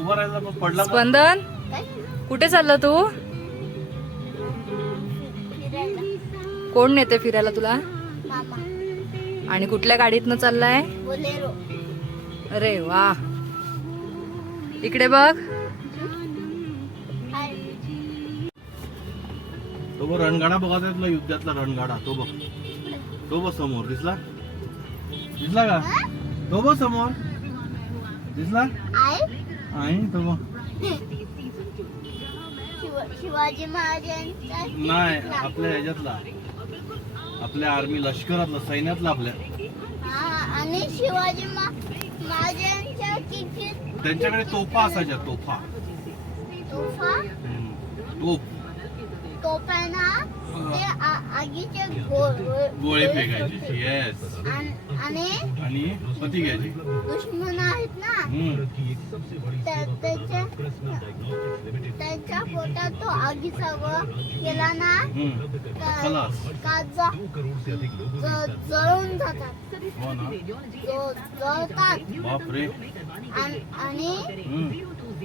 उभा राहायला मग पडला. स्पंदन कुठे चालला तू? कोण नेते फिरायला तुला? मामा. आणि कुठल्या गाडीतनं चाललाय? बोलेरो. अरे वा, इकडे बघ. तो बघ रणगाडा बघा त्यातला युद्धातला रणगाडा. तो बघ, तो बघ समोर दिसला. दिसला का? तो बघ समोर दिसला. आहे तो बघ. शिवाजी महाराजांचा नाही, आपल्या ह्याच्यातला, आपल्या आर्मी लष्करातला, सैन्यातला आपल्या. आणि शिवाजी महाराजांच्या किती त्यांच्याकडे तोफा असायच्या. तोफा तोफा तोफ तोफांना ते आगीचे गोळे फेकायचे. येस. आणि आणि पती घ्यायची. दुश्मन आहेत ना, त्यांच्या पोटात तो आगीचा गेला ना का जळून जातात. हो ना. जळतात. बापरे.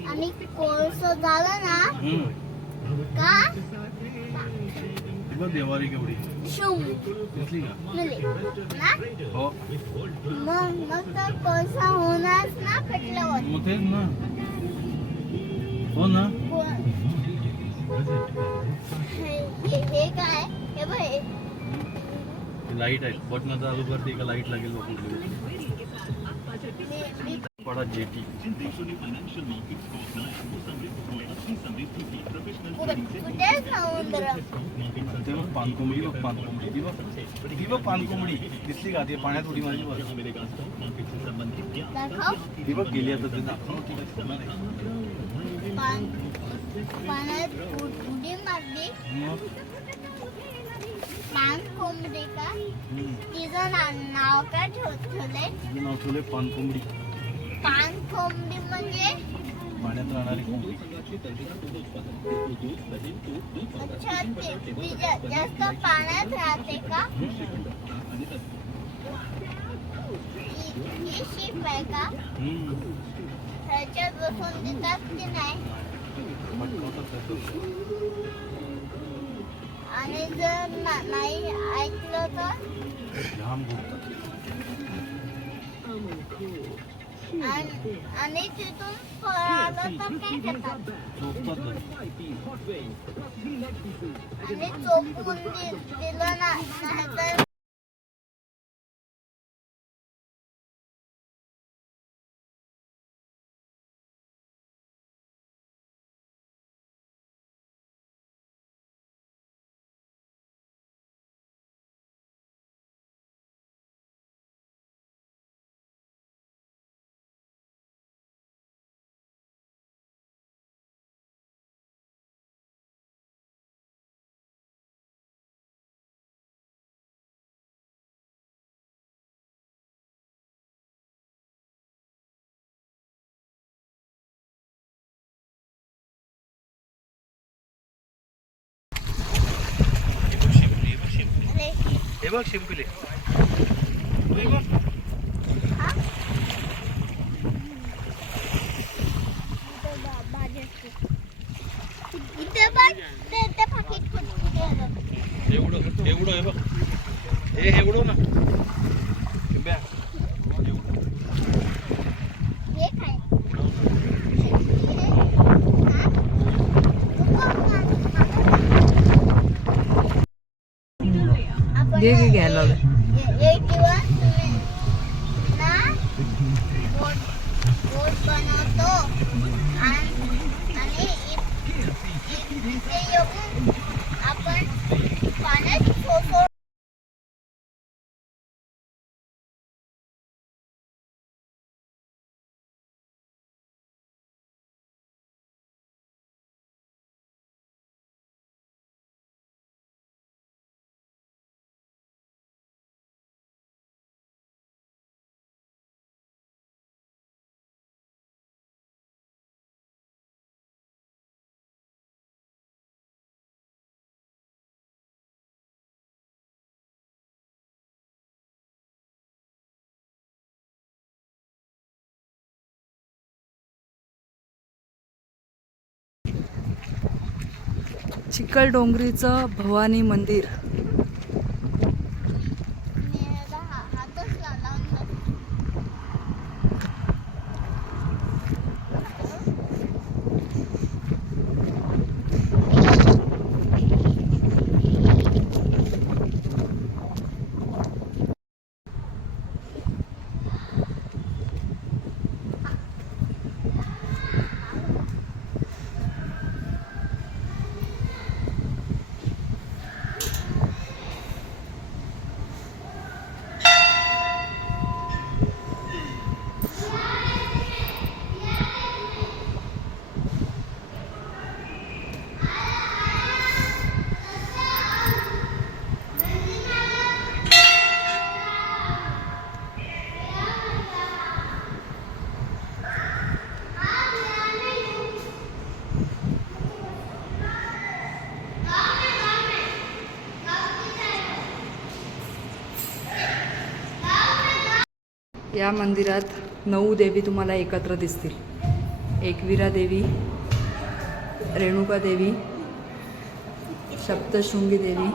आणि कोळसं झालं ना का देवारी केवढी शुम दिसली का? मिले ना. हो. मग तर कोळसा होणार ना पेटल्यावर. मग तेच ना. हो ना. हे काय हे बघ, लाईट आहे. बटन चालू करते का लाईट लागेल. बडा जेटी. कुठे समुद्र? ते बघ पानकोंबडी. बघ पानकोंबडी. ती बघ, ती बघ पानकोंबडी दिसली का? ते पाण्यात उडी मारली बघ. दाखव. ती बघ गेली आता. ते दाखव. पाण्यात उडी मारली. मग पान कोंबडी का? तिचं नाव काय ठेवलंय? तिचं नाव ठेवलंय पानकोंबडी. पान कोंबडी म्हणजे पाण्यात राहणारी कोंबडी. अच्छा, ती जास्त पाण्यात राहते का? ही शिप आहे का? ह्याच्यात बसून देतात की नाही? आणि जर नाही ऐकलं तर? जाम झोपतात. आणि तिथून पळालं तर काय करतात? झोपतात. आणि चोपून दिलं नाही तर हे बघ शिंपले. इथे बघ, ते पाकिट कुठे एवढं एवढं हे बघ. हे एवढं ना. हे काय? घे घ्यायला लावलं. चिखलडोंगरीचं भवानी मंदिर. मी याला हातच लावला. या मंदिरात 9 देवी तुम्हाला एकत्र दिसतील. एकविरा देवी, रेणुका देवी, सप्तशृंगी देवी,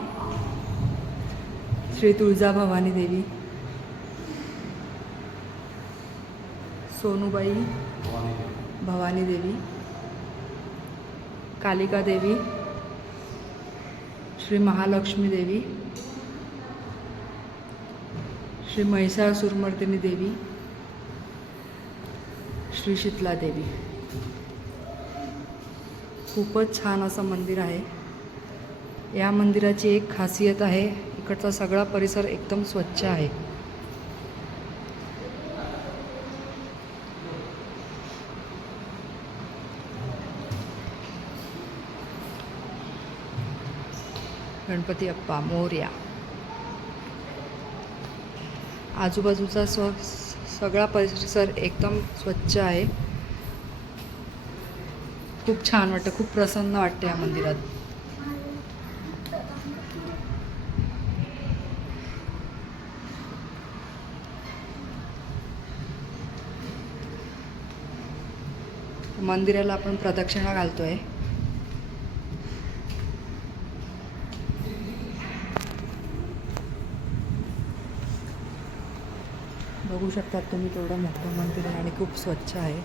श्री तुळजाभवानी देवी, सोनूबाई भवानी देवी, कालिका देवी, श्री महालक्ष्मी देवी, श्री महिषासुरमर्दिनी देवी, श्री शीतला देवी. खूपच छान असं मंदिर आहे. या मंदिराची एक खासियत आहे, इकडचा सगळा परिसर एकदम स्वच्छ आहे. गणपती अप्पा मोरया. आजूबाजूचा सगळा परिसर एकदम स्वच्छ आहे. खूप छान वाटतं, खूप प्रसन्न वाटतं या मंदिरात. मंदिराला आपण प्रदक्षिणा घालतोय. बघू शकतात तुम्ही केवढं मोठं मंदिर आहे आणि खूप स्वच्छ आहे.